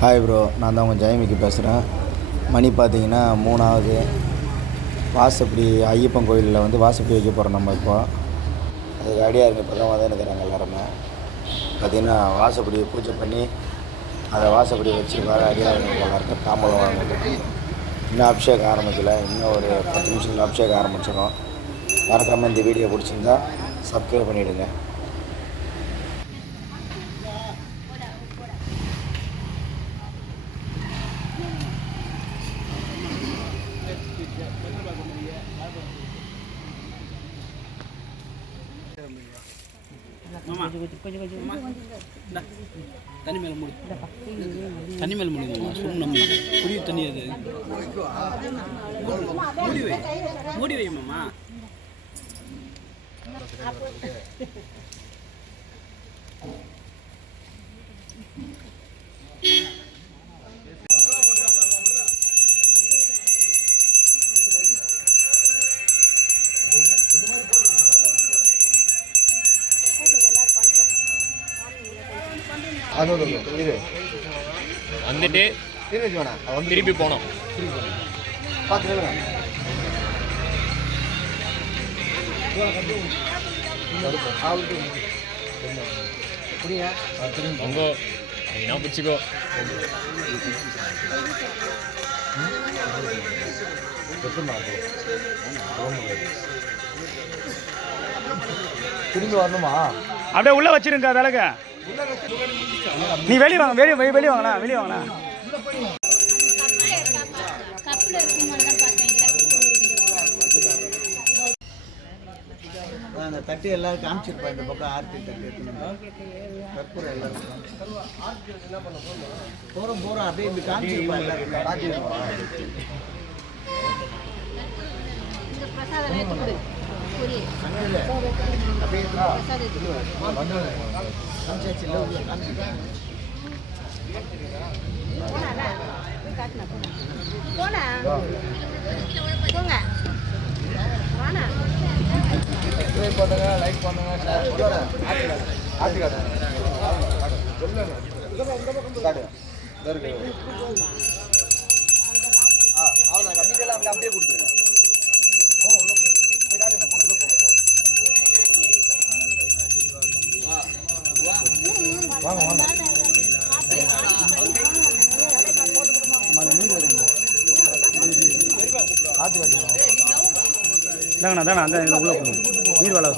Hi bro, நான் தான் உங்கள் ஜெயமிக்கு பேசுகிறேன். மணி பார்த்தீங்கன்னா 3 ஆகுது. வாசப்படி ஐயப்பன் கோயிலில் வந்து வாசப்படி வைக்க போகிறோம் நம்ம. இப்போ அதுக்கு ஐடியா இருக்குது. இப்போ தான் வந்துருக்கிறாங்க எல்லாருமே. பார்த்திங்கன்னா வாசப்படி பூஜை பண்ணி அதை வாசப்படி வச்சு வர ஐடியா இருக்குது. தாம்பலம் வாங்கிட்டு இன்னும் அபிஷேகம் ஆரம்பிக்கலை. இன்னும் ஒரு 10 நிமிஷத்தில் அபிஷேகம் ஆரம்பிச்சிடும். மறக்காமல் இந்த வீடியோ பிடிச்சிருந்தா சப்ஸ்கிரைப் பண்ணிவிடுங்க. தண்ணி மேலே மூடி தண்ணி மேலே மூடிங்கம்மா. சுண்ணம் புரிய தண்ணி அது மூடி வைமாம்மா. வந்துட்டு திருப்பி போனோம். உங்க நீனா பிடிச்சிக்கோ. திரும்பி வரணுமா? அப்படியே உள்ள வச்சிருங்க விலக. நீ வெளியே வாங்க, வெளியே வாங்கண்ணா, வெளியே வாங்கண்ணா. அந்த தட்டு எல்லாரும் காமிச்சிருப்பா. இந்த பக்கம் ஆர்த்தி தட்டு கற்பூரம் எல்லாரும் போகிறோம் அப்படியே இந்த காமிச்சிருப்பா. எல்லாரும் பண்ணுங்க, லைக் பண்ணுங்க, அப்படியே கொடுத்துருங்க. வாங்க வாங்க தாங்கண்ணா அந்த உள்ள நீர் வேலை